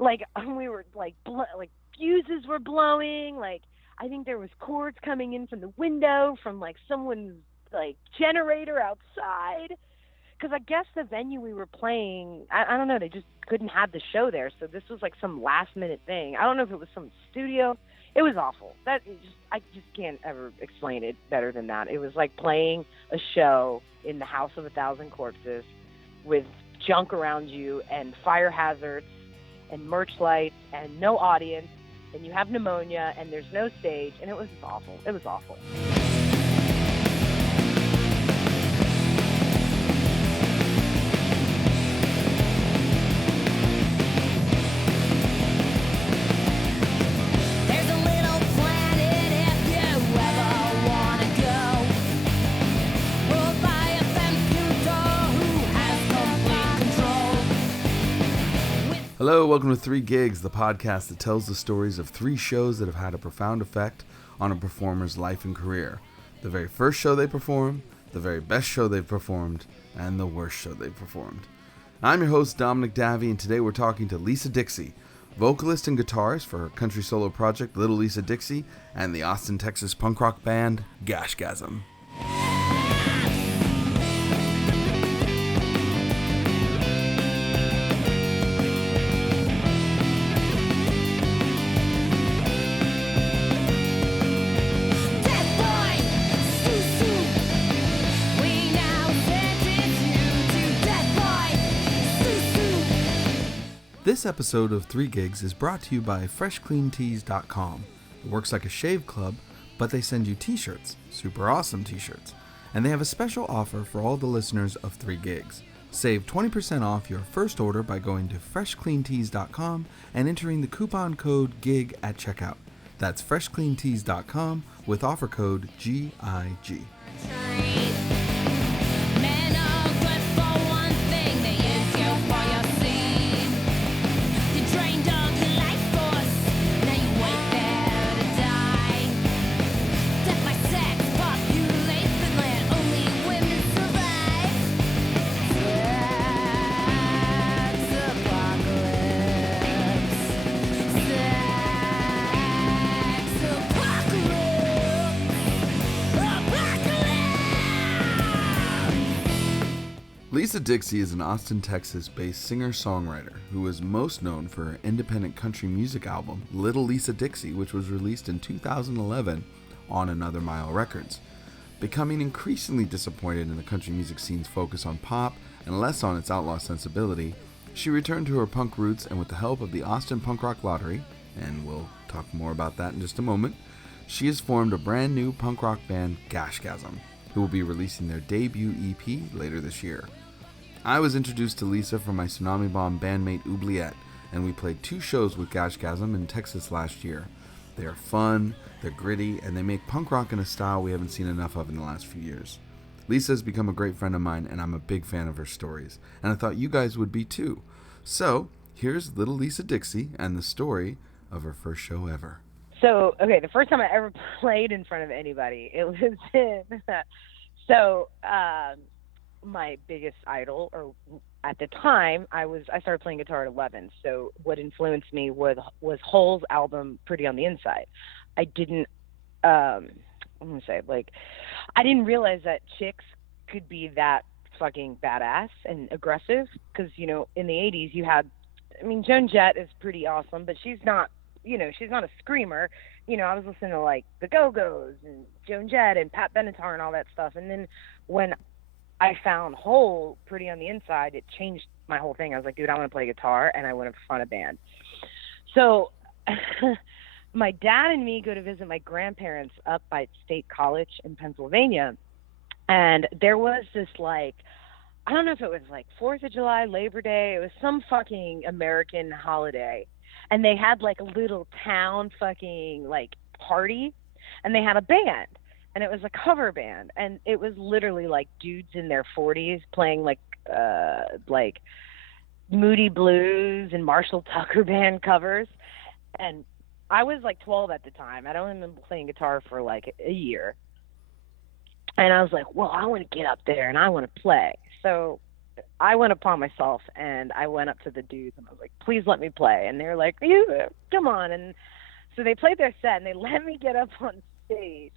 Like, we were like fuses were blowing. Like, I think there was cords coming in from the window from like someone's like generator outside. Because I guess the venue we were playing, I don't know, they just couldn't have the show there. So this was like some last minute thing. I don't know if it was some studio. It was awful. I just can't ever explain it better than that. It was like playing a show in the House of a Thousand Corpses with junk around you and fire hazards and merch lights and no audience, and you have pneumonia and there's no stage, and it was awful. It was awful. Hello, welcome to 3 Gigs, the podcast that tells the stories of 3 shows that have had a profound effect on a performer's life and career. The very first show they performed, the very best show they've performed, and the worst show they've performed. I'm your host, Dominic Davey, and today we're talking to Lisa Dixie, vocalist and guitarist for her country solo project Little Lisa Dixie and the Austin, Texas punk rock band Gashgasm. This episode of 3 Gigs is brought to you by freshcleantees.com. It works like a shave club, but they send you t-shirts, super awesome t-shirts. And they have a special offer for all the listeners of 3 Gigs. Save 20% off your first order by going to freshcleantees.com and entering the coupon code GIG at checkout. That's freshcleantees.com with offer code GIG. Lisa Dixie is an Austin, Texas-based singer-songwriter who is most known for her independent country music album, Little Lisa Dixie, which was released in 2011 on Another Mile Records. Becoming increasingly disappointed in the country music scene's focus on pop and less on its outlaw sensibility, she returned to her punk roots, and with the help of the Austin Punk Rock Lottery, and we'll talk more about that in just a moment, she has formed a brand new punk rock band, Gashgasm, who will be releasing their debut EP later this year. I was introduced to Lisa from my Tsunami Bomb bandmate Oubliette, and we played 2 shows with Gashgasm in Texas last year. They are fun, they're gritty, and they make punk rock in a style we haven't seen enough of in the last few years. Lisa has become a great friend of mine, and I'm a big fan of her stories, and I thought you guys would be too. So, here's Little Lisa Dixie and the story of her first show ever. So, okay, the first time I ever played in front of anybody, it was in, my biggest idol, or at the time, I started playing guitar at 11. So what influenced me was Hole's album Pretty on the Inside. I didn't, I didn't realize that chicks could be that fucking badass and aggressive. Because, you know, in the 80s you had, Joan Jett is pretty awesome, but she's not a screamer. You know, I was listening to like the Go-Go's and Joan Jett and Pat Benatar and all that stuff. And then when I found Hole Pretty on the Inside, it changed my whole thing. I was like, dude, I want to play guitar, and I want to front a band. So my dad and me go to visit my grandparents up by State College in Pennsylvania, and there was this, like, I don't know if it was like 4th of July, Labor Day, it was some fucking American holiday, and they had like a little town fucking like party, and they had a band. And it was a cover band, and it was literally like dudes in their 40s playing like Moody Blues and Marshall Tucker band covers. And I was like 12 at the time. I'd only been playing guitar for like a year. And I was like, well, I want to get up there and I want to play. So I went upon myself and I went up to the dudes and I was like, please let me play. And they were like, you come on. And so they played their set and they let me get up on stage.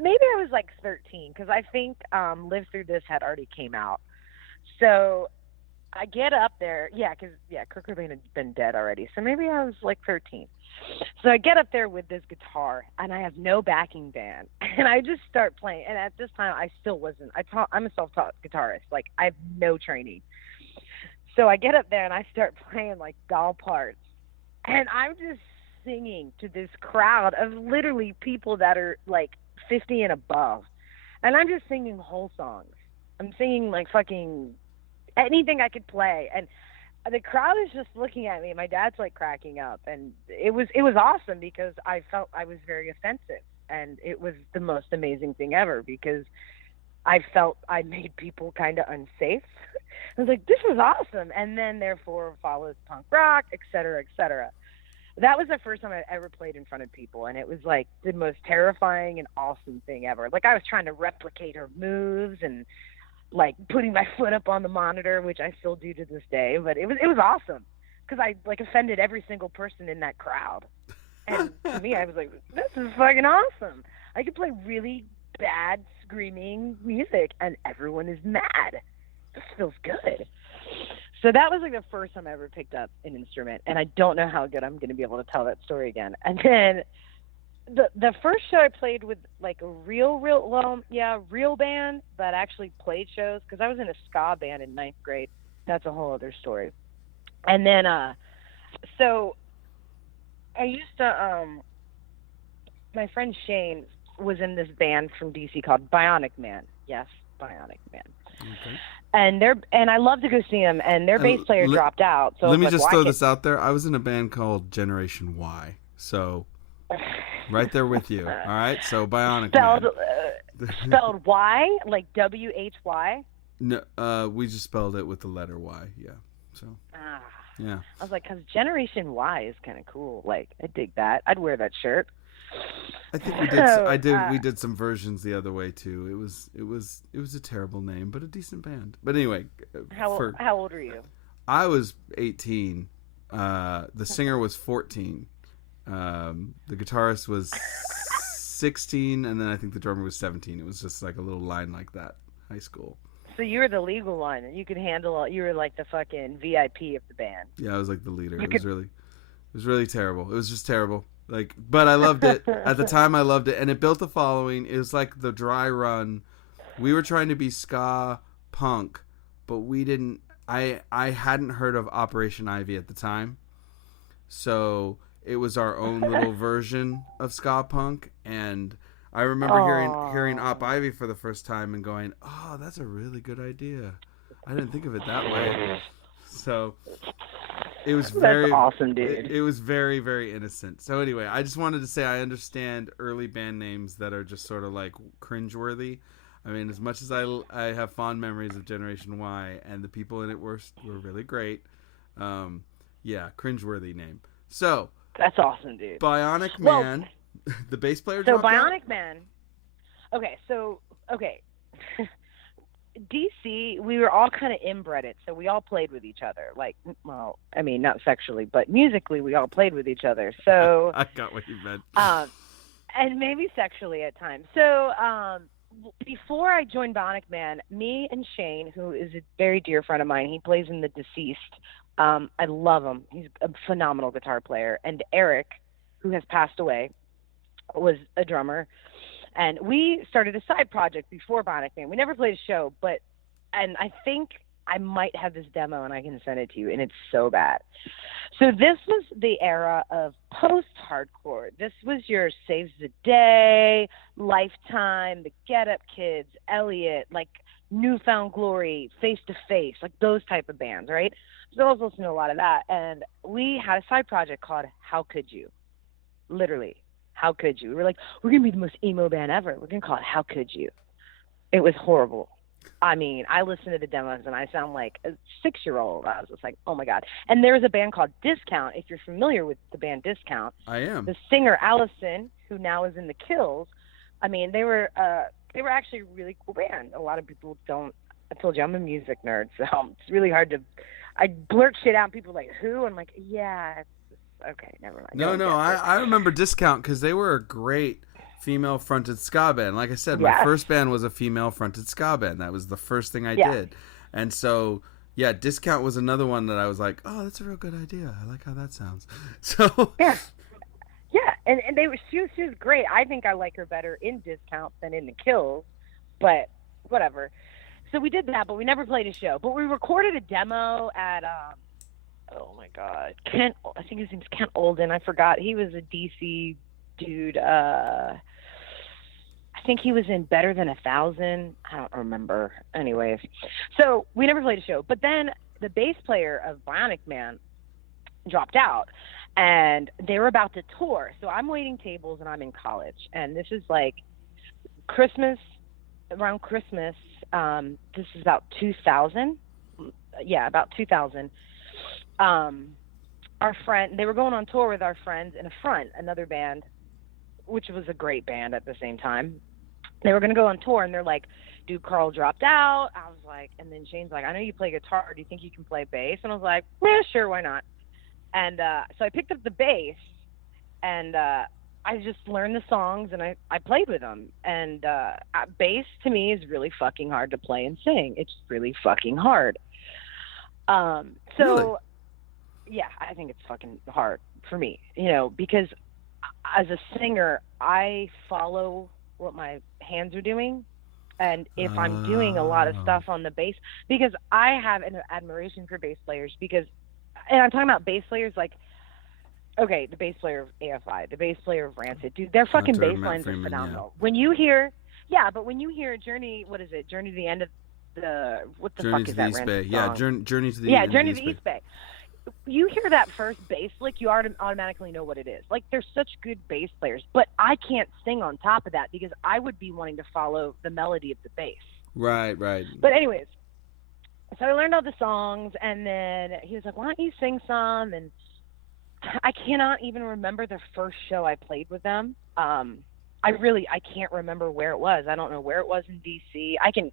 Maybe I was like 13 because I think Live Through This had already came out. So I get up there. Yeah, because Kurt Cobain had been dead already. So maybe I was like 13. So I get up there with this guitar and I have no backing band. And I just start playing. And at this time, I still wasn't. I'm a self-taught guitarist. Like, I have no training. So I get up there and I start playing like doll parts. And I'm just singing to this crowd of literally people that are like 50 and above. And I'm just singing whole songs. I'm singing like fucking anything I could play. And the crowd is just looking at me. My dad's like cracking up. And it was awesome because I felt I was very offensive. And it was the most amazing thing ever because I felt I made people kind of unsafe. I was like, this was awesome. And then therefore follows punk rock, et cetera, et cetera. That was the first time I ever played in front of people, and it was like the most terrifying and awesome thing ever. Like, I was trying to replicate her moves and like putting my foot up on the monitor, which I still do to this day. But it was awesome because I like offended every single person in that crowd. And to me, I was like, this is fucking awesome. I could play really bad screaming music, and everyone is mad. This feels good. So that was like the first time I ever picked up an instrument, and I don't know how good I'm going to be able to tell that story again. And then the first show I played with like a real band that actually played shows, because I was in a ska band in 9th grade. That's a whole other story. And then so I used to my friend Shane was in this band from DC called Bionic Man. Yes, Bionic Man. Okay. And I love to go see them, and their bass player dropped out. So let me just throw this out there. I was in a band called Generation Y, so right there with you. All right, so Bionic Man. Spelled Y, like WHY? No, we just spelled it with the letter Y. Yeah. So. Yeah. I was like, because Generation Y is kind of cool. Like, I dig that. I'd wear that shirt. I think we did. We did some versions the other way too. It was a terrible name, but a decent band. But anyway, how old are you? I was 18. The singer was 14. The guitarist was 16, and then I think the drummer was 17. It was just like a little line like that. High school. So you were the legal one. You could handle. You were like the fucking VIP of the band. Yeah, I was like the leader. It was really terrible. It was just terrible. Like, but I loved it. At the time, I loved it, and it built a following. It was like the dry run. We were trying to be ska punk, but we didn't. I hadn't heard of Operation Ivy at the time, so it was our own little version of ska punk. And I remember hearing Op Ivy for the first time and going, "Oh, that's a really good idea. I didn't think of it that way." So. It was very awesome, dude. It was very, very innocent. So anyway, I just wanted to say I understand early band names that are just sort of like cringeworthy. I mean, as much as I have fond memories of Generation Y and the people in it were really great. Yeah, cringeworthy name. So that's awesome, dude. Bionic Man, the bass player. So Bionic Man. Okay. DC, we were all kind of inbred it, so we all played with each other. Like, well, I mean, not sexually, but musically, we all played with each other. So I got what you meant. And maybe sexually at times. So before I joined Bionic Man, me and Shane, who is a very dear friend of mine, he plays in The Deceased. I love him. He's a phenomenal guitar player. And Eric, who has passed away, was a drummer. And we started a side project before Bionic Man. We never played a show, and I think I might have this demo and I can send it to you, and it's so bad. So this was the era of post-hardcore. This was your Saves the Day, Lifetime, the Get Up Kids, Elliot, like Newfound Glory, Face to Face, like those type of bands, right? So I was listening to a lot of that, and we had a side project called How Could You? Literally. How could you? We were like, we're going to be the most emo band ever. We're going to call it How Could You? It was horrible. I mean, I listened to the demos and I sound like a 6-year-old. I was just like, oh my God. And there was a band called Discount. If you're familiar with the band Discount. I am. The singer Allison, who now is in the Kills, I mean, they were actually a really cool band. A lot of people don't I told you I'm a music nerd, so it's really hard to. I blurt shit out, and people are like, "Who?" I'm like, "Yeah, okay, never mind." No, I remember Discount because they were a great female-fronted ska band. Like I said, my first band was a female-fronted ska band. That was the first thing I did, and so yeah, Discount was another one that I was like, "Oh, that's a real good idea. I like how that sounds." So yeah, and she was great. I think I like her better in Discount than in the Kills, but whatever. So we did that, but we never played a show. But we recorded a demo at, oh my God, Kent, I think his name's Kent Olden. I forgot. He was a DC dude. I think he was in Better Than 1,000. I don't remember. Anyways, so we never played a show. But then the bass player of Bionic Man dropped out, and they were about to tour. So I'm waiting tables, and I'm in college. And this is like Christmas, around Christmas. This is about 2000. Yeah, about 2000. Our friend, they were going on tour with our friends in a front, another band, which was a great band at the same time. They were going to go on tour, and they're like, dude, Carl dropped out. I was like, and then Shane's like, I know you play guitar. Do you think you can play bass? And I was like, yeah, sure, why not? And so I picked up the bass, and I just learned the songs, and I played with them. And bass, to me, is really fucking hard to play and sing. It's really fucking hard. Really? Yeah, I think it's fucking hard for me, because as a singer, I follow what my hands are doing. And if I'm doing a lot of stuff on the bass, because I have an admiration for bass players, and I'm talking about bass players like, okay, the bass player of AFI, the bass player of Rancid, dude, their fucking bass lines are phenomenal. Yeah. When you hear Journey, what is it? Journey to the End of the, what the Journey fuck is that East Rancid Bay. song? Yeah, Journey to the Journey to the East Bay. You hear that first bass lick, you automatically know what it is. Like, they're such good bass players, but I can't sing on top of that because I would be wanting to follow the melody of the bass. Right. But anyways, so I learned all the songs, and then he was like, why don't you sing some? And I cannot even remember the first show I played with them. I can't remember where it was. I don't know where it was in DC. I can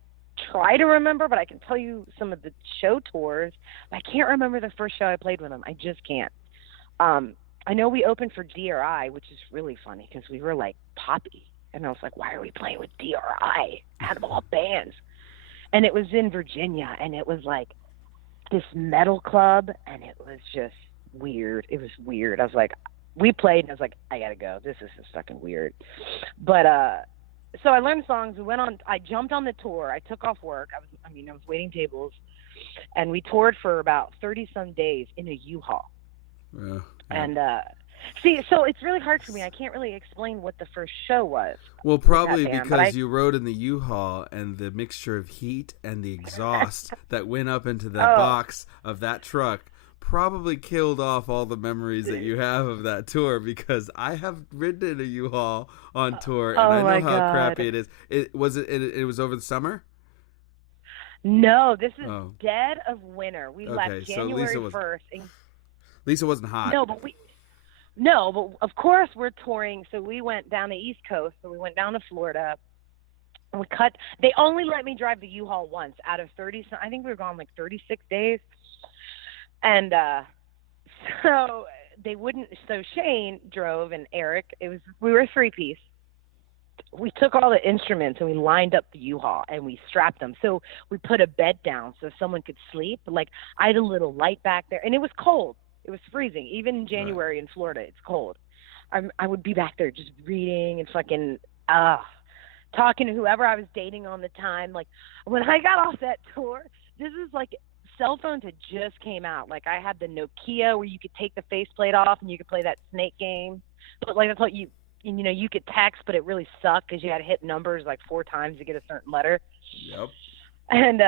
try to remember, but I can tell you some of the show tours. I can't remember the first show I played with them. I just can't. I know we opened for DRI, which is really funny because we were like poppy. And I was like, why are we playing with DRI out of all bands? And it was in Virginia, and it was like this metal club, and it was just weird. It was weird. I was like, we played, and I was like, I gotta go. This is just fucking weird. But so I learned songs. I jumped on the tour. I took off work. I was waiting tables, and we toured for about 30 some days in a U-Haul. Yeah. And so it's really hard for me. I can't really explain what the first show was. Well, probably because you rode in the U-Haul, and the mixture of heat and the exhaust that went up into the box of that truck probably killed off all the memories that you have of that tour, because I have ridden in a U-Haul on tour, and I know how crappy it is. It was over the summer? No, this is dead of winter. We left January 1st. Lisa wasn't hot. No, but of course we're touring. So we went down the East Coast. So we went down to Florida. And they only let me drive the U-Haul once out of 30. I think we were gone like 36 days. And so they wouldn't. So Shane drove, and Eric. We were a 3-piece. We took all the instruments and we lined up the U-Haul and we strapped them. So we put a bed down so someone could sleep. Like, I had a little light back there, and it was cold. It was freezing. Even in January in Florida, it's cold. I would be back there just reading and fucking talking to whoever I was dating on the time. Like, when I got off that tour, this is like cell phones had just came out. Like, I had the Nokia where you could take the faceplate off and you could play that snake game. But like, that's what you could text, but it really sucked because you had to hit numbers like 4 times to get a certain letter. Yep. And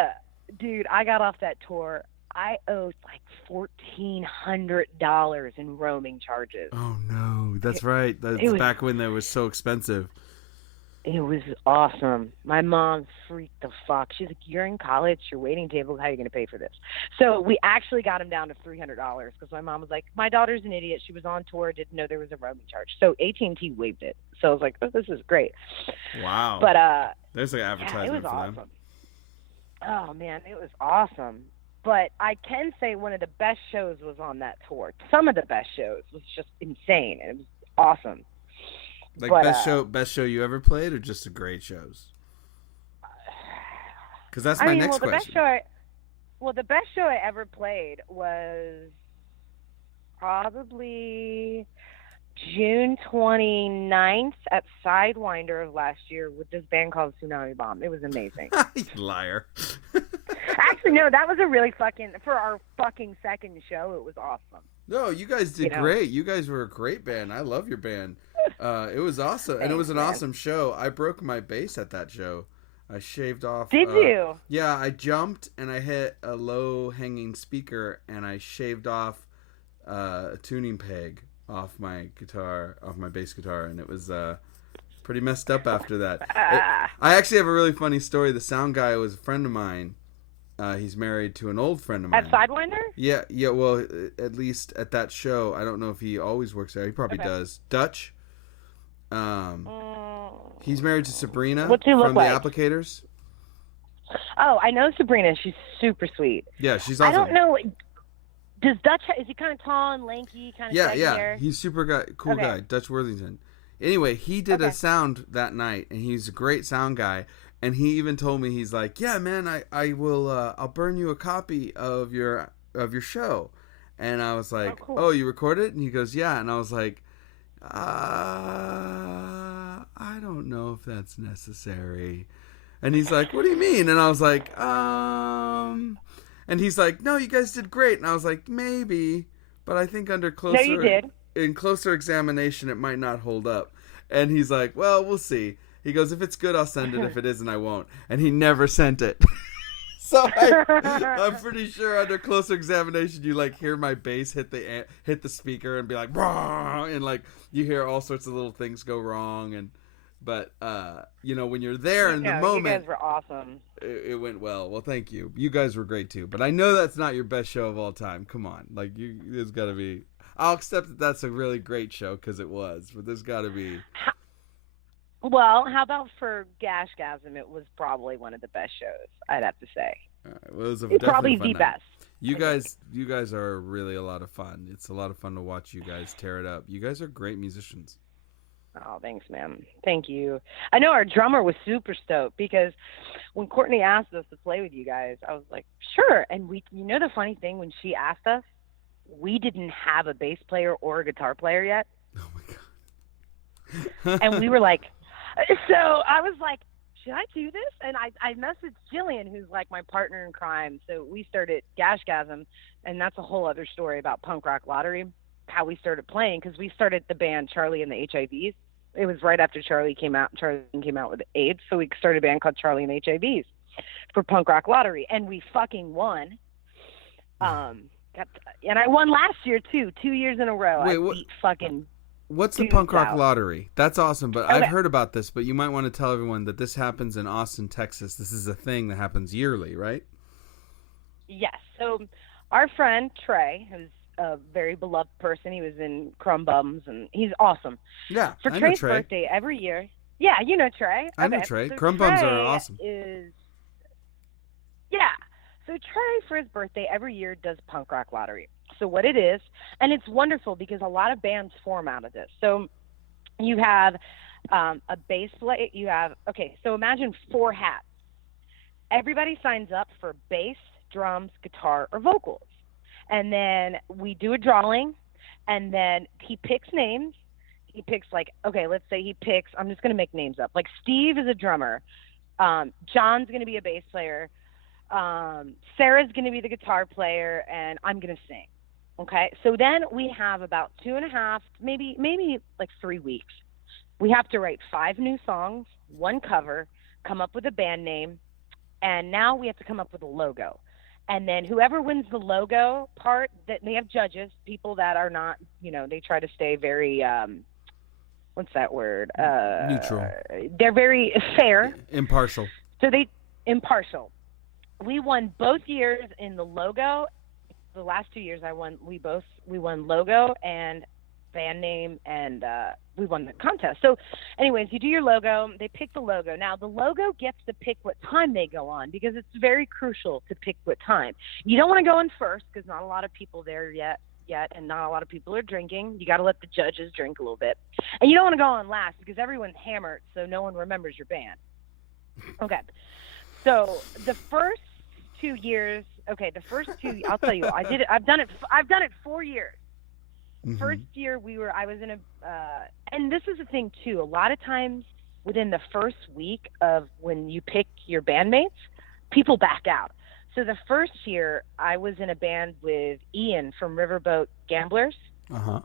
dude, I got off that tour. I owed like $1,400 in roaming charges. Oh no, that's right. That's back when they were so expensive. It was awesome. My mom freaked the fuck. She's like, "You're in college. You're waiting tables. How are you going to pay for this?" So we actually got him down to $300 because my mom was like, "My daughter's an idiot. She was on tour, didn't know there was a roaming charge." So AT&T waived it. So I was like, "Oh, this is great." Wow. But there's like advertisement it was for awesome. them. Oh man, it was awesome. But I can say one of the best shows was on that tour. Some of the best shows was just insane, and it was awesome. Like But best show you ever played, or just the great shows? Because that's I my mean, next question. the best show I ever played was probably June 29th at Sidewinder of last year with this band called Tsunami Bomb. It was amazing. You liar. Actually, no, that was a really for our fucking second show, it was awesome. No, you guys did great. You guys were a great band. I love your band. It was awesome. And it was an awesome show. I broke my bass at that show. I shaved off. Did you? Yeah, I jumped and I hit a low-hanging speaker and I shaved off a tuning peg off my bass guitar, and it was pretty messed up after that. I actually have a really funny story. The sound guy was a friend of mine. He's married to an old friend of mine. At Sidewinder? Yeah. Well, at least at that show. I don't know if he always works there. He probably does. Dutch. He's married to Sabrina What's he look from like? the Applicators. Oh, I know Sabrina. She's super sweet. Yeah, she's awesome. I don't know. Does Dutch? Is he kind of tall and lanky? Kind of Yeah. He's super cool guy. Dutch Worthington. Anyway, he did a sound that night, and he's a great sound guy. And he even told me, he's like, "Yeah, man, I will. I'll burn you a copy of your show." And I was like, "Oh, cool. Oh, you recorded it?" And he goes, "Yeah." And I was like, I don't know if that's necessary. And he's like, "What do you mean?" And I was like, And he's like, "No, you guys did great." And I was like, "Maybe, but I think under closer, No, you did. In closer examination, it might not hold up." And he's like, "Well, we'll see." He goes, "If it's good, I'll send it. If it isn't, I won't." And he never sent it. So I'm pretty sure under closer examination, you like hear my bass hit the speaker and be like, "Brah!" And like you hear all sorts of little things go wrong. But when you're there in the moment, you guys were awesome. It went well. Well, thank you. You guys were great too. But I know that's not your best show of all time. Come on, like there's got to be. I'll accept that that's a really great show because it was, but there's got to be. Well, how about for Gashgasm? It was probably one of the best shows, I'd have to say. Well, it was probably the best. You guys are really a lot of fun. It's a lot of fun to watch you guys tear it up. You guys are great musicians. Oh, thanks, man. Thank you. I know our drummer was super stoked because when Courtney asked us to play with you guys, I was like, sure. And the funny thing, when she asked us, we didn't have a bass player or a guitar player yet. Oh my God. And we were like, so I was like, should I do this? And I messaged Jillian, who's like my partner in crime. So we started Gashgasm, and that's a whole other story about Punk Rock Lottery, how we started playing, because we started the band Charlie and the HIVs. It was right after Charlie came out with AIDS, so we started a band called Charlie and the HIVs for Punk Rock Lottery, and we fucking won. And I won last year too, 2 years in a row. What's the Punk Rock Lottery? That's awesome, but I've heard about this, but you might want to tell everyone that this happens in Austin, Texas. This is a thing that happens yearly, right? Yes. So our friend Trey, who's a very beloved person, he was in Crumb Bums, and he's awesome. Yeah, for I Trey's know Trey. Birthday every year. Yeah, you know Trey. I know Trey. So Crumb Bums are awesome. So Trey, for his birthday, every year does Punk Rock Lottery. So what it is, and it's wonderful because a lot of bands form out of this. So you have a bass player. So imagine 4 hats. Everybody signs up for bass, drums, guitar, or vocals. And then we do a drawing, and then he picks names. He picks let's say I'm just going to make names up. Like Steve is a drummer. John's going to be a bass player. Sarah's going to be the guitar player, and I'm going to sing. Okay. So then we have about 2.5, maybe like 3 weeks. We have to write 5 new songs, 1 cover, come up with a band name, and now we have to come up with a logo. And then whoever wins the logo part, that they have judges, people that are not, they try to stay very, what's that word? Neutral. They're very fair. Impartial. So impartial. We won both years in the logo. The last 2 years we won logo and band name, and we won the contest. So anyways, you do your logo. They pick the logo. Now, the logo gets to pick what time they go on because it's very crucial to pick what time. You don't want to go in first because not a lot of people there yet, and not a lot of people are drinking. You got to let the judges drink a little bit. And you don't want to go on last because everyone's hammered, so no one remembers your band. Okay. So the first 2 years, I'll tell you, I've done it 4 years. Mm-hmm. First year I was in a, and this is the thing too, a lot of times within the first week of when you pick your bandmates, people back out. So the first year I was in a band with Ian from Riverboat Gamblers. Uh-huh.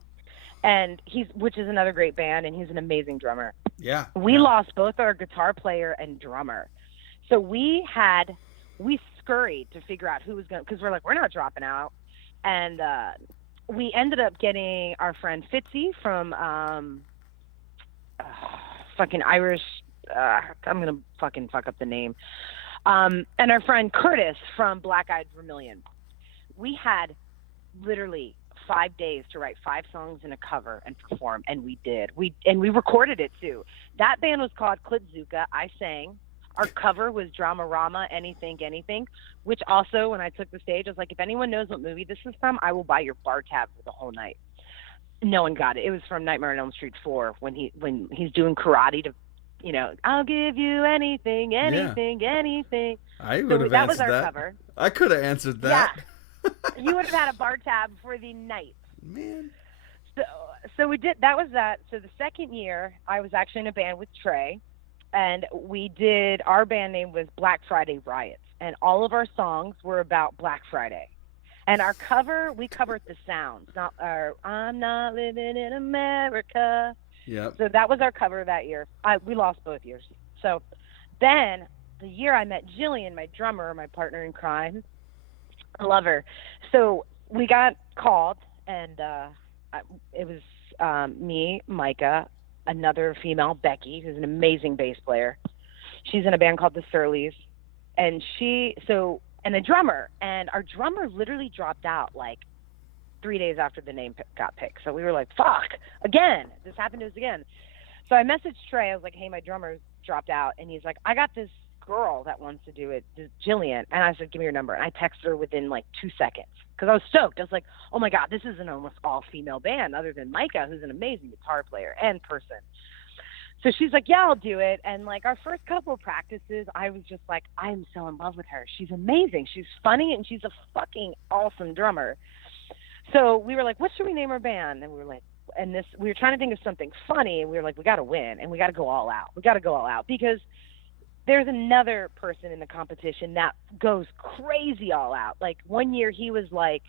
And which is another great band, and he's an amazing drummer. Yeah. We lost both our guitar player and drummer. So we scurried to figure out who was going to, because we're like, we're not dropping out. And we ended up getting our friend Fitzy from fucking Irish, I'm going to fucking fuck up the name. And our friend Curtis from Black Eyed Vermilion. We had literally 5 days to write 5 songs in a cover and perform, and we did. We recorded it too. That band was called Klitzuka. I sang. Our cover was Dramarama, Anything, which also, when I took the stage, I was like, if anyone knows what movie this is from, I will buy your bar tab for the whole night. No one got it. It was from Nightmare on Elm Street 4 when he's doing karate to, I'll give you anything. I would have answered that. That was our cover. I could have answered that. Yeah. You would have had a bar tab for the night. Man. So we did. That was that. So the second year, I was actually in a band with Trey. And our band name was Black Friday Riots. And all of our songs were about Black Friday. And our cover, we covered the sounds, not our I'm Not Living in America. Yep. So that was our cover that year. We lost both years. So then the year I met Jillian, my drummer, my partner in crime, I love her. So we got called, and it was me, Micah, another female, Becky, who's an amazing bass player. She's in a band called the Surleys, and a drummer, and our drummer literally dropped out like 3 days after the name got picked. So we were like, fuck, again, this happened to us again. So I messaged Trey. I was like, hey, my drummer dropped out, and he's like, I got this girl that wants to do it, Jillian. And I said, give me your number. And I texted her within like 2 seconds because I was stoked. I was like, oh my God, this is an almost all female band other than Micah, who's an amazing guitar player and person. So she's like, yeah, I'll do it. And like our first couple of practices, I was just like, I'm so in love with her. She's amazing. She's funny, and she's a fucking awesome drummer. So we were like, what should we name our band? And we were like, we were trying to think of something funny, and we were like, we got to win, and we got to go all out. We got to go all out because there's another person in the competition that goes crazy all out. Like one year he was like,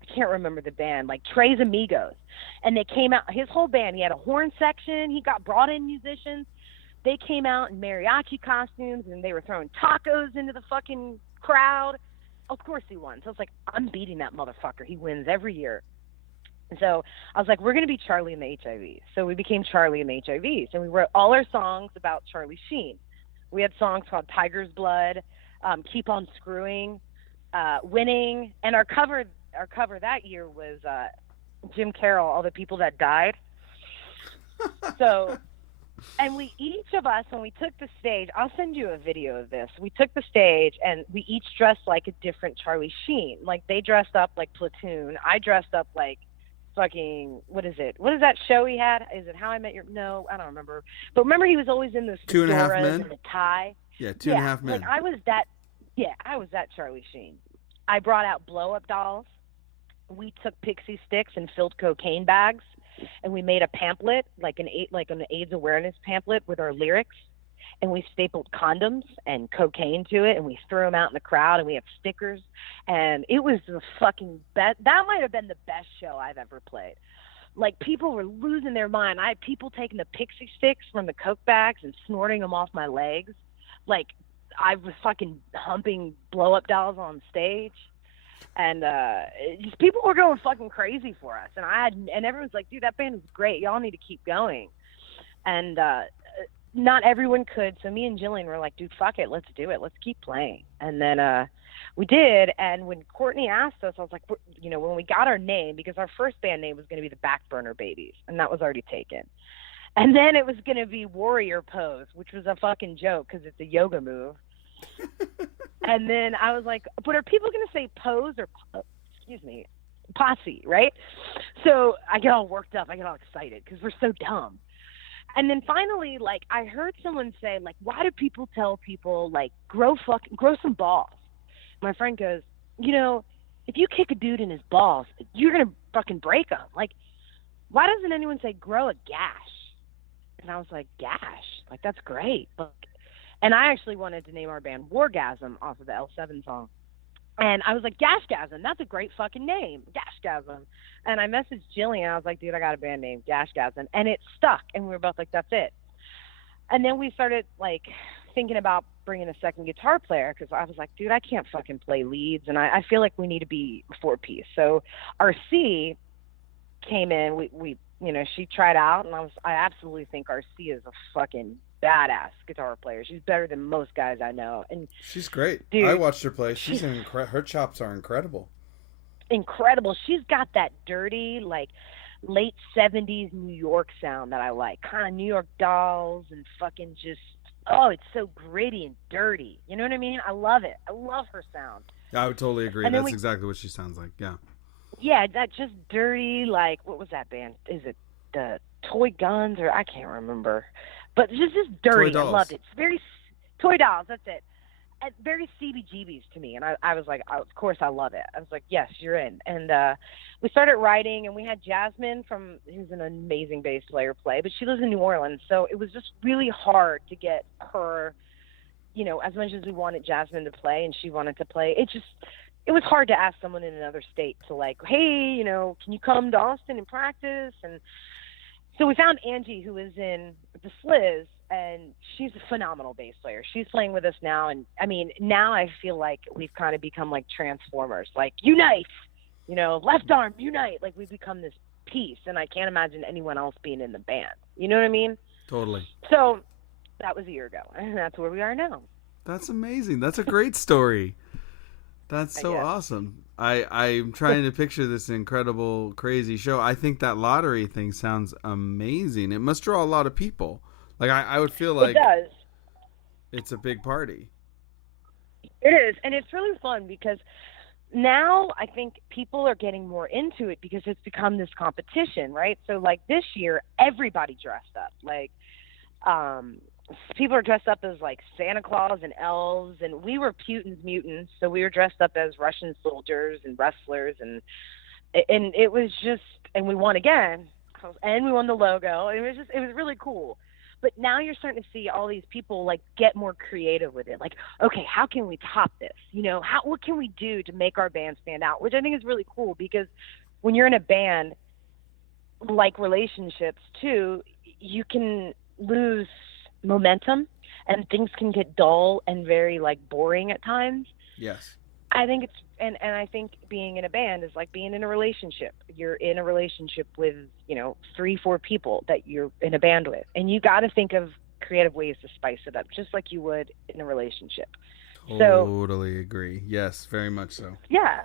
I can't remember the band, like Trey's Amigos. And they came out, his whole band, he had a horn section. He brought in musicians. They came out in mariachi costumes, and they were throwing tacos into the fucking crowd. Of course he won. So I was like, I'm beating that motherfucker. He wins every year. And so I was like, we're going to be Charlie and the HIVs. So we became Charlie and the HIVs. And we wrote all our songs about Charlie Sheen. We had songs called Tiger's Blood, Keep on Screwing, Winning. And our cover that year was Jim Carroll, All the People That Died. So, and each of us, when we took the stage, I'll send you a video of this. We took the stage, and we each dressed like a different Charlie Sheen. Like they dressed up like Platoon. I dressed up like fucking, what is that show he had? Is it How I Met Your, no, I don't remember. But remember he was always in those Two and a Half Men and the tie. Yeah, Two and a Half Men. Like I was that Charlie Sheen. I brought out blow-up dolls. We took pixie sticks and filled cocaine bags, and we made a pamphlet, like an AIDS awareness pamphlet with our lyrics, and we stapled condoms and cocaine to it, and we threw them out in the crowd, and we had stickers, and it was the fucking best. That might have been the best show I've ever played. Like, people were losing their mind. I had people taking the pixie sticks from the coke bags and snorting them off my legs. Like, I was fucking humping blow-up dolls on stage. And just people were going fucking crazy for us. And everyone's like, dude, that band is great. Y'all need to keep going. And not everyone could. So me and Jillian were like, dude, fuck it. Let's do it. Let's keep playing. And then We did, and when Courtney asked us, I was like, when we got our name, because our first band name was going to be the Backburner Babies, and that was already taken. And then it was going to be Warrior Pose, which was a fucking joke because it's a yoga move. And then I was like, but are people going to say pose or, posse, right? So I get all worked up. I get all excited because we're so dumb. And then finally, like, I heard someone say, like, why do people tell people, like, grow some balls? My friend goes, if you kick a dude in his balls, you're going to fucking break him. Like, why doesn't anyone say grow a gash? And I was like, gash? Like, that's great. And I actually wanted to name our band Wargasm off of the L7 song. And I was like, Gashgasm, that's a great fucking name, Gashgasm. And I messaged Jillian, I was like, dude, I got a band name, Gashgasm. And it stuck, and we were both like, that's it. And then we started, like, thinking about bringing a second guitar player, because I was like, dude, I can't fucking play leads, and I feel like we need to be a four-piece. So RC came in, she tried out, and I absolutely think RC is a fucking badass guitar player. She's better than most guys I know, and she's great. Dude, I watched her play. Her chops are incredible. Incredible. She's got that dirty, like, late 70s New York sound that I like, kind of New York Dolls, and fucking just, it's so gritty and dirty. You know what I mean? I love it. I love her sound. I would totally agree. That's exactly what she sounds like. Yeah, that just dirty, like, what was that band? Is it the Toy Guns, or I can't remember. But just dirty. I loved it. It's very Toy Dolls. That's it. And very CBGBs to me. And I was like, of course I love it. I was like, yes, you're in. And we started writing, and we had Jasmine who's an amazing bass player, play, but she lives in New Orleans, so it was just really hard to get her. As much as we wanted Jasmine to play and she wanted to play, it was hard to ask someone in another state to, like, hey, can you come to Austin and practice? And so we found Angie, who is in the Sliz, and she's a phenomenal bass player. She's playing with us now, and I mean, now I feel like we've kind of become like Transformers, like, unite, left arm, unite, like we've become this piece, and I can't imagine anyone else being in the band. You know what I mean? Totally. So that was a year ago, and that's where we are now. That's amazing. That's a great story. That's so awesome. I'm trying to picture this incredible, crazy show. I think that lottery thing sounds amazing. It must draw a lot of people. Like, I would feel like it does. It's a big party. It is, and it's really fun because now I think people are getting more into it because it's become this competition, right? So, like, this year, everybody dressed up. Like, people are dressed up as, like, Santa Claus and elves, and we were Putin's mutants, so we were dressed up as Russian soldiers and wrestlers, and it was just, and we won again, and we won the logo, and it was really cool. But now you're starting to see all these people, like, get more creative with it. Like, okay, how can we top this? What can we do to make our band stand out? Which I think is really cool, because when you're in a band, like relationships too, you can lose momentum and things can get dull and very, like, boring at times. Yes. I think and I think being in a band is like being in a relationship. You're in a relationship with, 3-4 people that you're in a band with, and you got to think of creative ways to spice it up, just like you would in a relationship. Totally agree. Yes, very much so. Yeah.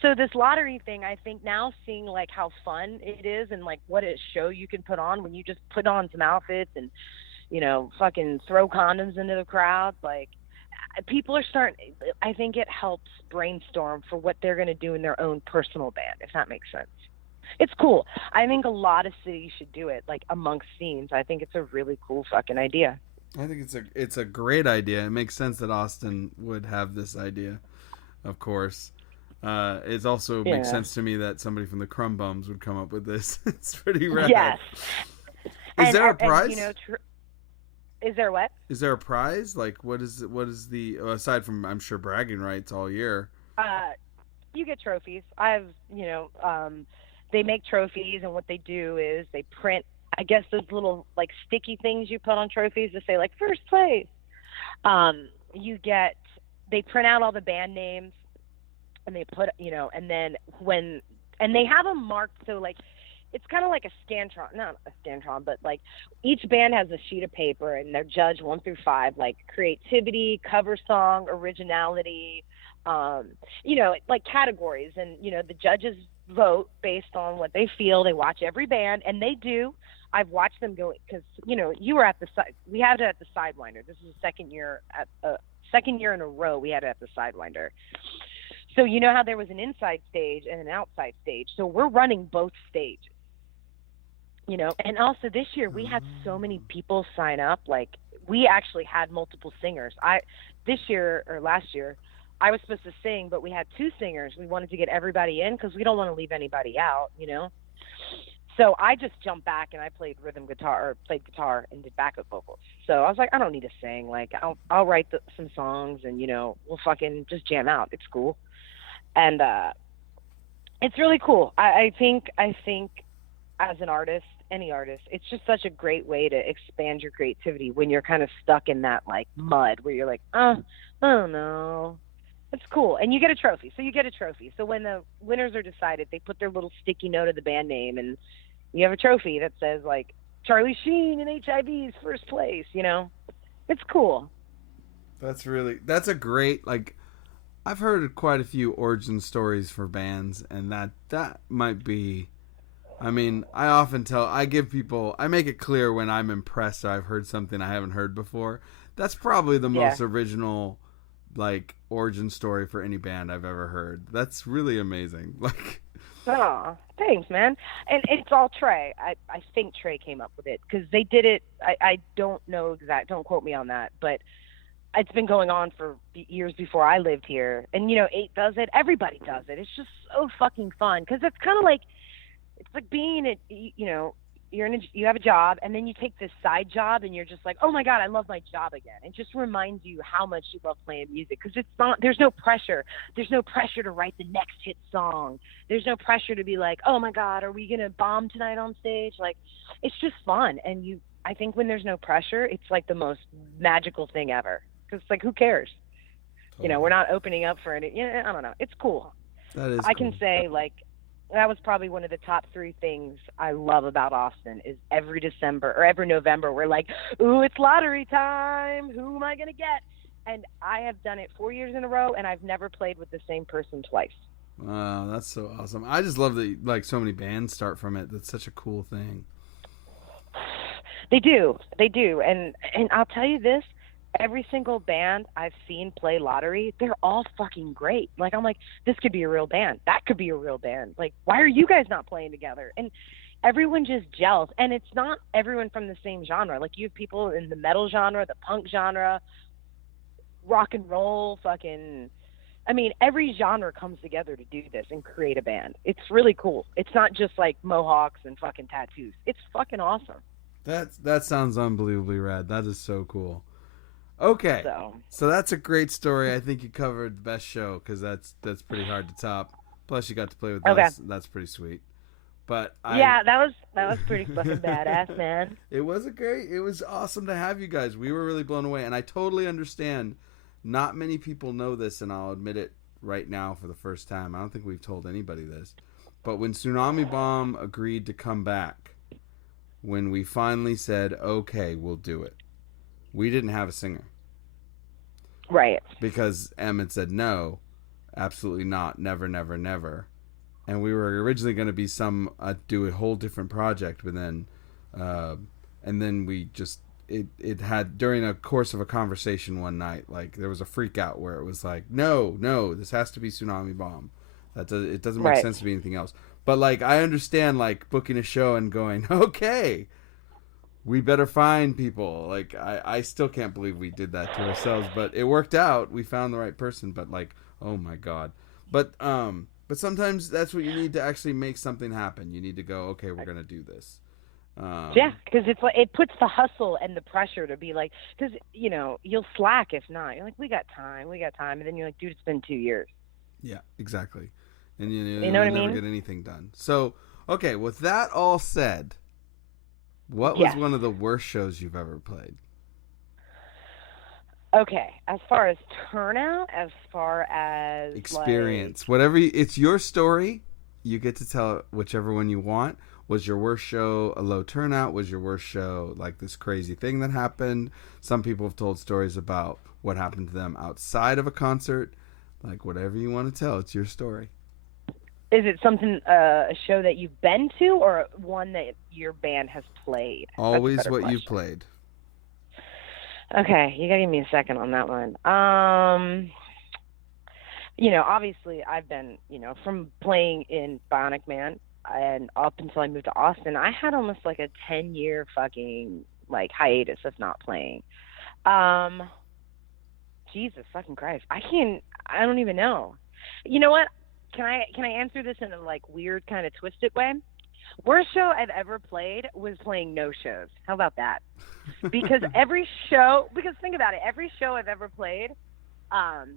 So this lottery thing, I think now seeing, like, how fun it is and, like, what a show you can put on when you just put on some outfits and, fucking throw condoms into the crowd, like, people are starting, I think it helps brainstorm for what they're going to do in their own personal band, if that makes sense. It's cool. I think a lot of cities should do it, like, amongst scenes. I think it's a really cool fucking idea. I think it's a great idea. It makes sense that Austin would have this idea, of course. It also makes sense to me that somebody from the Crumb Bums would come up with this. It's pretty rad. Yes. Is there a prize? Is there what? Is there a prize? Like, what is the, aside from, I'm sure, bragging rights all year? You get trophies. They make trophies, and what they do is they print, I guess, those little, like, sticky things you put on trophies to say, like, first place. They print out all the band names, and they put, and then and they have them marked, so, like, it's kind of like a Scantron, not a Scantron, but like each band has a sheet of paper and they're judged 1 through 5, like creativity, cover song, originality, like categories. And, the judges vote based on what they feel. They watch every band, and they do. I've watched them go because, you were at the side. We had it at the Sidewinder. This is the second year in a row we had it at the Sidewinder. So you know how there was an inside stage and an outside stage. So we're running both stages, and also this year we had so many people sign up. Like, we actually had multiple singers. Last year, I was supposed to sing, but we had 2 singers. We wanted to get everybody in because we don't want to leave anybody out, So I just jumped back and I played guitar and did backup vocals. So I was like, I don't need to sing. Like, I'll write some songs and, we'll fucking just jam out. It's cool. And it's really cool. I think as an artist, any artist, it's just such a great way to expand your creativity when you're kind of stuck in that like mud where you're like, I don't know. It's cool. And you get a trophy. So when the winners are decided, they put their little sticky note of the band name, and you have a trophy that says like Charlie Sheen and HIV's first place, It's cool. That's a great, like, I've heard quite a few origin stories for bands, and that might be, I mean, I make it clear when I'm impressed or I've heard something I haven't heard before. That's probably the most original, like, origin story for any band I've ever heard. That's really amazing. Like, oh, thanks, man. And it's all Trey. I think Trey came up with it because they did it. I don't know don't quote me on that, but it's been going on for years before I lived here. And 8 does it. Everybody does it. It's just so fucking fun because it's kind of like, it's like being at, you have a job and then you take this side job and you're just like, oh my God, I love my job again. It just reminds you how much you love playing music because there's no pressure. There's no pressure to write the next hit song. There's no pressure to be like, oh my God, are we going to bomb tonight on stage? Like, it's just fun. And I think when there's no pressure, it's like the most magical thing ever. Because it's like, who cares? Totally. We're not opening up for any, I don't know. It's cool. That is I can say, like, that was probably one of the top 3 things I love about Austin is every December or every November, we're like, ooh, it's lottery time. Who am I going to get? And I have done it 4 years in a row, and I've never played with the same person twice. Wow, that's so awesome. I just love that, like, so many bands start from it. That's such a cool thing. They do. And I'll tell you this, every single band I've seen play lottery, they're all fucking great. Like, I'm like, this could be a real band. That could be a real band. Like, why are you guys not playing together? And everyone just gels. And it's not everyone from the same genre. Like, you have people in the metal genre, the punk genre, rock and roll, every genre comes together to do this and create a band. It's really cool. It's not just like mohawks and fucking tattoos. It's fucking awesome. That sounds unbelievably rad. That is so cool. Okay, so that's a great story. I think you covered the best show because that's pretty hard to top. Plus, you got to play with us. That's pretty sweet. But that was pretty fucking badass, man. It was awesome to have you guys. We were really blown away, and I totally understand. Not many people know this, and I'll admit it right now for the first time. I don't think we've told anybody this, but when Tsunami Bomb agreed to come back, when we finally said, "Okay, we'll do it," we didn't have a singer. Right. Because Em had said no, absolutely not, never, never, never. And we were originally going to be do a whole different project, but then, and then we just, it had, during a course of a conversation one night, like, there was a freak out where it was like, no, this has to be Tsunami Bomb. It doesn't make sense to be anything else. But, like, I understand, like, booking a show and going, okay, we better find people. Like, I still can't believe we did that to ourselves, but it worked out. We found the right person, but, like, oh my God. But sometimes that's what you need to actually make something happen. You need to go, okay, we're going to do this. Because it's like, it puts the hustle and the pressure to be like, because, you'll slack if not. You're like, we got time. And then you're like, dude, it's been 2 years. Yeah, exactly. And you know what I mean? Never get anything done. So, okay, with that all said, what was one of the worst shows you've ever played? Okay, as far as turnout, as far as experience, whatever. It's your story. You get to tell whichever one you want. Was your worst show a low turnout? Was your worst show like this crazy thing that happened? Some people have told stories about what happened to them outside of a concert. Like, whatever you want to tell, it's your story. Is it something, a show that you've been to, or one that your band has played? Always what you've played. Okay, you gotta give me a second on that one. Obviously I've been, from playing in Bionic Man and up until I moved to Austin, I had almost like a 10-year fucking like hiatus of not playing. Jesus fucking Christ. I don't even know. You know what? Can I answer this in a like weird kind of twisted way? Worst show I've ever played was playing no shows. How about that? Because think about it, every show I've ever played, I've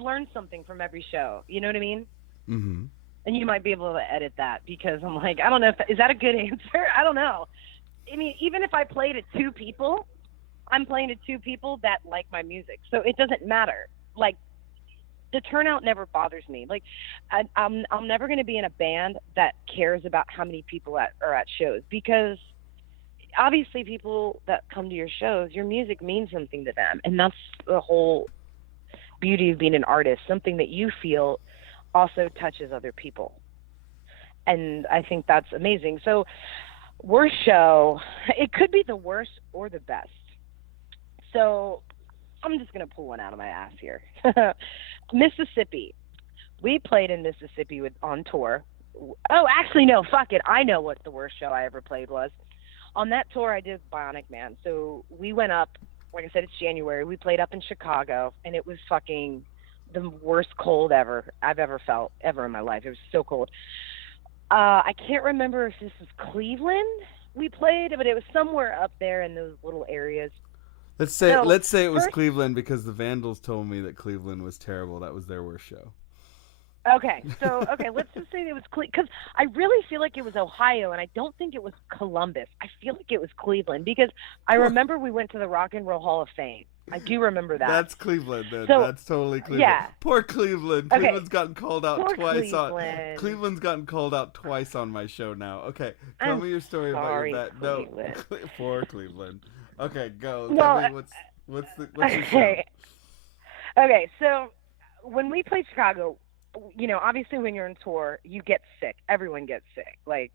learned something from every show. You know what I mean? Mm-hmm. And you might be able to edit that, because I'm like, I don't know is that a good answer? I don't know. I mean, even if I played to 2 people, I'm playing to 2 people that like my music. So it doesn't matter. Like, the turnout never bothers me. Like, I'm never going to be in a band that cares about how many people are at shows, because obviously people that come to your shows, your music means something to them. And that's the whole beauty of being an artist, something that you feel also touches other people. And I think that's amazing. So worst show, it could be the worst or the best. So I'm just going to pull one out of my ass here. Mississippi. We played in Mississippi on tour. Oh, actually, no, fuck it. I know what the worst show I ever played was. On that tour, I did Bionic Man. So we went up, like I said, it's January. We played up in Chicago, and it was fucking the worst cold I've ever felt ever in my life. It was so cold. I can't remember if this was Cleveland we played, but it was somewhere up there in those little areas. Let's say it was Cleveland, because the Vandals told me that Cleveland was terrible. That was their worst show. Okay, let's just say it was Cleveland, because I really feel like it was Ohio, and I don't think it was Columbus. I feel like it was Cleveland, because I remember we went to the Rock and Roll Hall of Fame. I do remember that. That's Cleveland, then. So, that's totally Cleveland. Yeah. Poor Cleveland. Okay. Cleveland's gotten called out twice Cleveland's gotten called out twice on my show now. Okay, tell me your story about that. Cleveland. No, poor Cleveland. Okay, go. Well, tell me what's your show? Okay, so when we played Chicago, obviously when you're on tour, you get sick. Everyone gets sick. Like,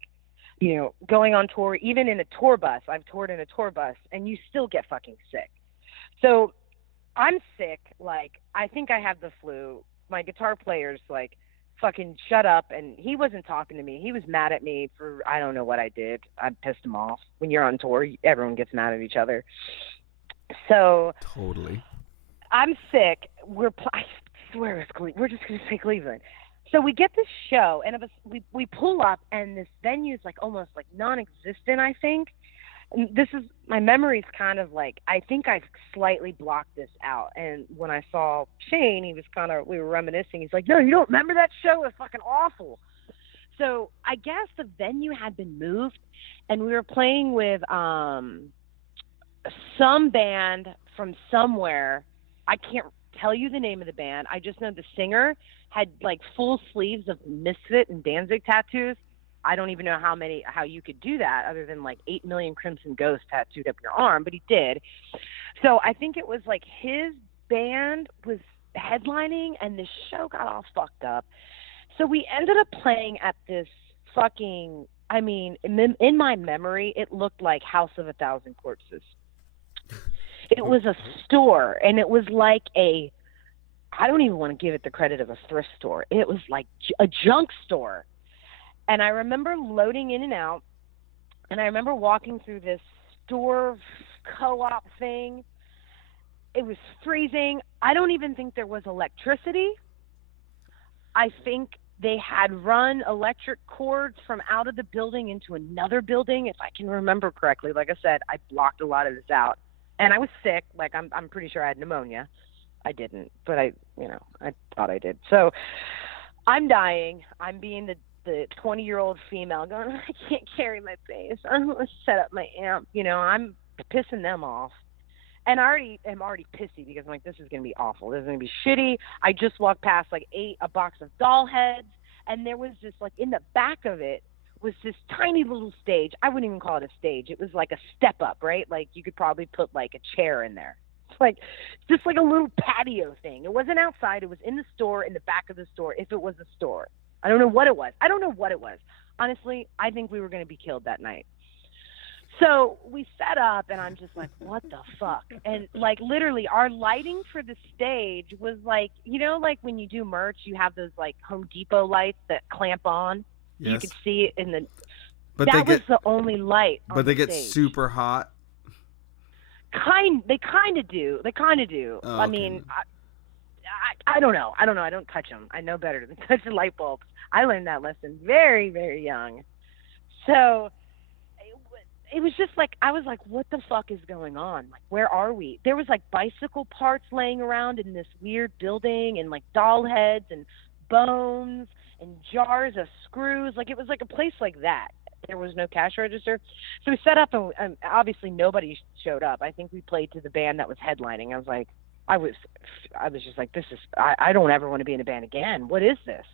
going on tour, even in a tour bus, I've toured in a tour bus, and you still get fucking sick. So I'm sick. Like, I think I have the flu. My guitar player's like, fucking shut up. And he wasn't talking to me. He was mad at me for, I don't know what I did. I pissed him off. When you're on tour, everyone gets mad at each other. So totally. I'm sick. I swear it's Cleveland. We're just going to say Cleveland. So we get this show, and we pull up, and this venue is like almost like non-existent, I think. And my memory's kind of like, I think I slightly blocked this out. And when I saw Shane, we were reminiscing. He's like, no, you don't remember that show? It was fucking awful. So I guess the venue had been moved, and we were playing with some band from somewhere. I can't tell you the name of the band. I just know the singer had like full sleeves of Misfit and Danzig tattoos. I don't even know how you could do that other than like 8 million Crimson Ghosts tattooed up your arm, but he did. So I think it was like his band was headlining, and the show got all fucked up. So we ended up playing at this fucking, in my memory, it looked like House of a Thousand Corpses. It was a store, and it was like I don't even want to give it the credit of a thrift store. It was like a junk store. And I remember loading in and out, and I remember walking through this store co-op thing. It was freezing. I don't even think there was electricity. I think they had run electric cords from out of the building into another building, if I can remember correctly. Like I said, I blocked a lot of this out. And I was sick. Like, I'm pretty sure I had pneumonia. I didn't, but I thought I did. So I'm dying. I'm being the 20-year-old female going, I can't carry my bass. I don't want to set up my amp. I'm pissing them off. And I'm already pissy, because I'm like, this is going to be awful. This is going to be shitty. I just walked past a box of doll heads, And there was just like in the back of it was this tiny little stage. I wouldn't even call it a stage. It was like a step up, right? Like you could probably put like a chair in there. It's like just like a little patio thing. It wasn't outside. It was in the store, in the back of the store, if it was a store. I don't know what it was. Honestly, I think we were going to be killed that night. So we set up, and I'm just like, what the fuck? And like literally our lighting for the stage was like, you know, like when you do merch, you have those like Home Depot lights that clamp on. Yes. You could see it in the. But that was the only light. But they get stage. Super hot. They kind of do. Oh, I mean, I don't know. I don't touch them. I know better than touch the light bulbs. I learned that lesson very, very young. So it was just like, I was like, what the fuck is going on? Like, where are we? There was like bicycle parts laying around in this weird building, and like doll heads and bones and jars of screws. Like, it was like a place like that. There was no cash register. So we set up, and obviously nobody showed up. I think we played to the band that was headlining. I was just like, I don't ever want to be in a band again. What is this?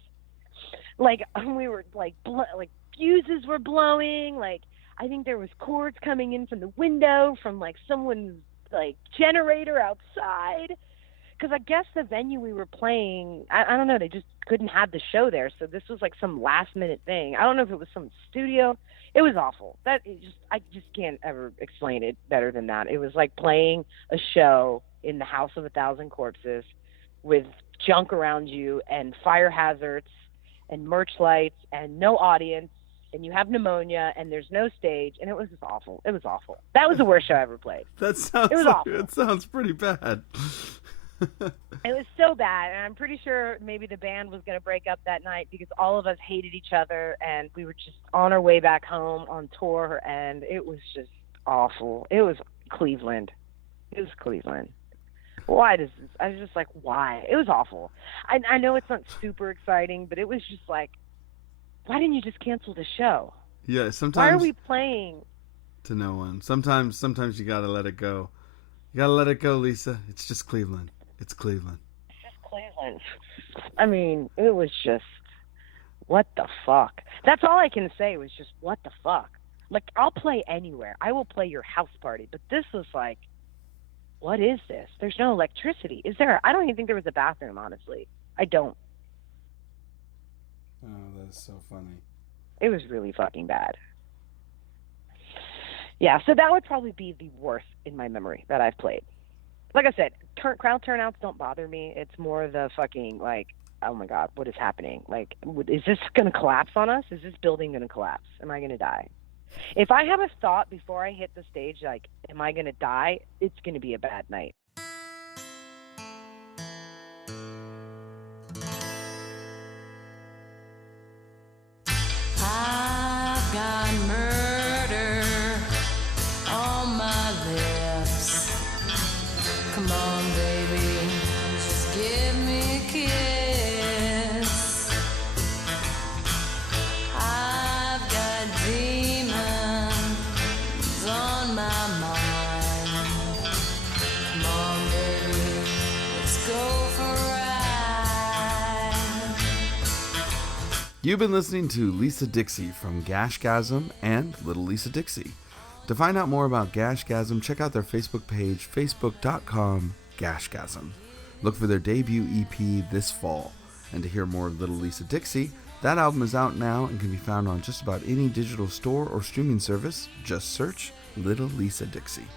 Like, we were like, like fuses were blowing. Like, I think there was cords coming in from the window from like someone's like generator outside. Because I guess the venue we were playing, I don't know, they just couldn't have the show there. So this was like some last minute thing. I don't know if it was some studio. It was awful. I just can't ever explain it better than that. It was like playing a show in the House of 1,000 Corpses with junk around you and fire hazards and merch lights and no audience, and you have pneumonia and there's no stage, and it was just awful. It was awful. That was the worst show I ever played. It was awful. It sounds pretty bad. It was so bad, and I'm pretty sure maybe the band was going to break up that night because all of us hated each other, and we were just on our way back home on tour, and it was just awful. It was Cleveland. Why does this? I was just like, why? It was awful. I know it's not super exciting, but it was just like, why didn't you just cancel the show? Yeah, sometimes. Why are we playing? To no one. Sometimes you gotta let it go. You gotta let it go, Lisa. It's just Cleveland. It's Cleveland. It's just Cleveland. I mean, it was just, what the fuck? That's all I can say was just, what the fuck? Like, I'll play anywhere. I will play your house party. But this was like, what is this? There's no electricity. Is there? I don't even think there was a bathroom, honestly. I don't. Oh, that's so funny. It was really fucking bad. Yeah, so that would probably be the worst in my memory that I've played. Like I said, crowd turnouts don't bother me. It's more the fucking, like, oh my God, what is happening? Like, is this going to collapse on us? Is this building going to collapse? Am I going to die? If I have a thought before I hit the stage, like, am I going to die? It's going to be a bad night. I've got murder on my lips. Come on, baby, just give me a kiss. I've got demons on my mind. Come on, baby, let's go for a ride. You've been listening to Lisa Dixie from Gashgasm and Little Lisa Dixie. To find out more about Gashgasm, check out their Facebook page, facebook.com/Gashgasm. Look for their debut EP this fall. And to hear more of Little Lisa Dixie, that album is out now and can be found on just about any digital store or streaming service. Just search Little Lisa Dixie.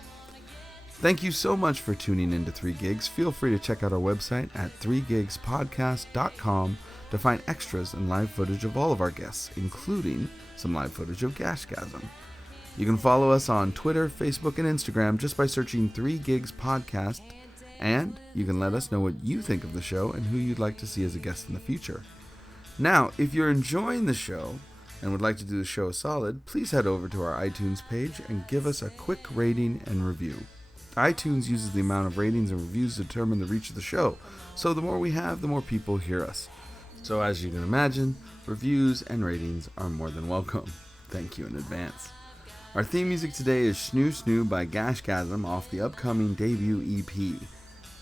Thank you so much for tuning in to 3 Gigs. Feel free to check out our website at 3gigspodcast.com to find extras and live footage of all of our guests, including some live footage of Gashgasm. You can follow us on Twitter, Facebook, and Instagram just by searching 3 Gigs Podcast, and you can let us know what you think of the show and who you'd like to see as a guest in the future. Now, if you're enjoying the show and would like to do the show a solid, please head over to our iTunes page and give us a quick rating and review. iTunes uses the amount of ratings and reviews to determine the reach of the show, so the more we have, the more people hear us. So as you can imagine, reviews and ratings are more than welcome. Thank you in advance. Our theme music today is Snoo Snoo by Gashgasm off the upcoming debut EP,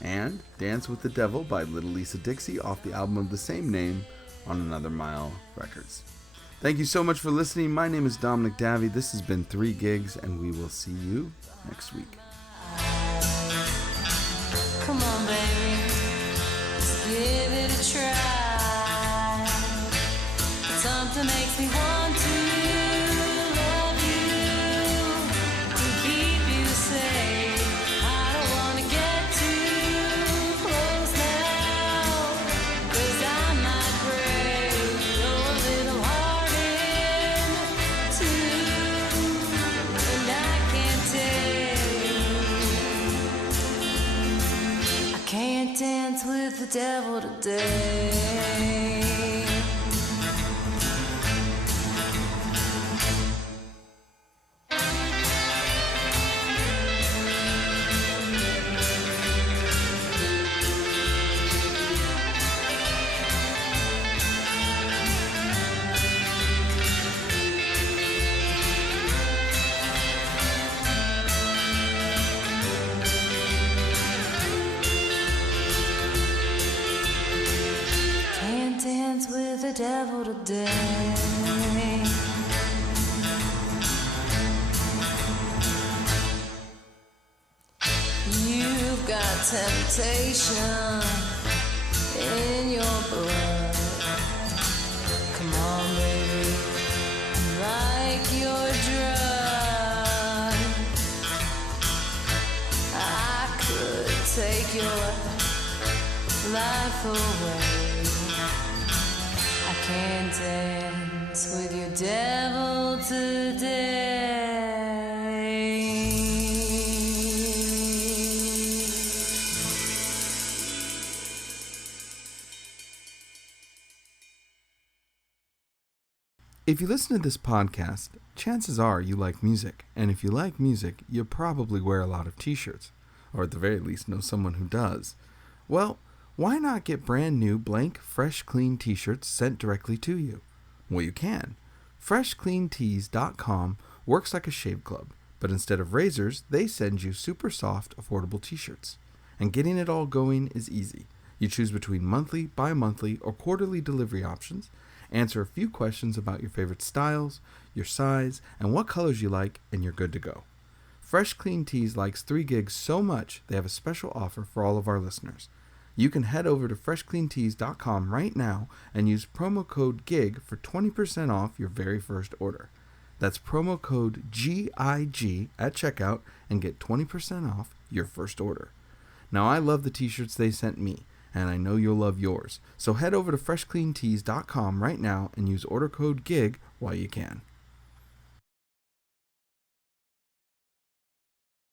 and Dance with the Devil by Little Lisa Dixie off the album of the same name, on Another Mile Records. Thank you so much for listening. My name is Dominic Davey. This has been 3 Gigs, and we will see you next week. Come on, baby, let's give it a try. Something makes me want to love you, to keep you safe. I don't want to get too close now, 'cause I might break your little heart in two, and I can't tell. I can't dance with the devil today. Dance with the devil today. You've got temptation in your blood. Come on, baby, like your drug. I could take your life away. Can't dance with your devil today. If you listen to this podcast, chances are you like music, and if you like music, you probably wear a lot of t-shirts, or at the very least know someone who does. Well, why not get brand new, blank, fresh, clean t-shirts sent directly to you? Well, you can. FreshCleanTees.com works like a shave club, but instead of razors, they send you super soft, affordable t-shirts. And getting it all going is easy. You choose between monthly, bi-monthly, or quarterly delivery options, answer a few questions about your favorite styles, your size, and what colors you like, and you're good to go. Fresh Clean Tees likes 3 Gigs so much, they have a special offer for all of our listeners. You can head over to freshcleantees.com right now and use promo code GIG for 20% off your very first order. That's promo code GIG at checkout and get 20% off your first order. Now, I love the t-shirts they sent me, and I know you'll love yours. So head over to freshcleantees.com right now and use order code GIG while you can.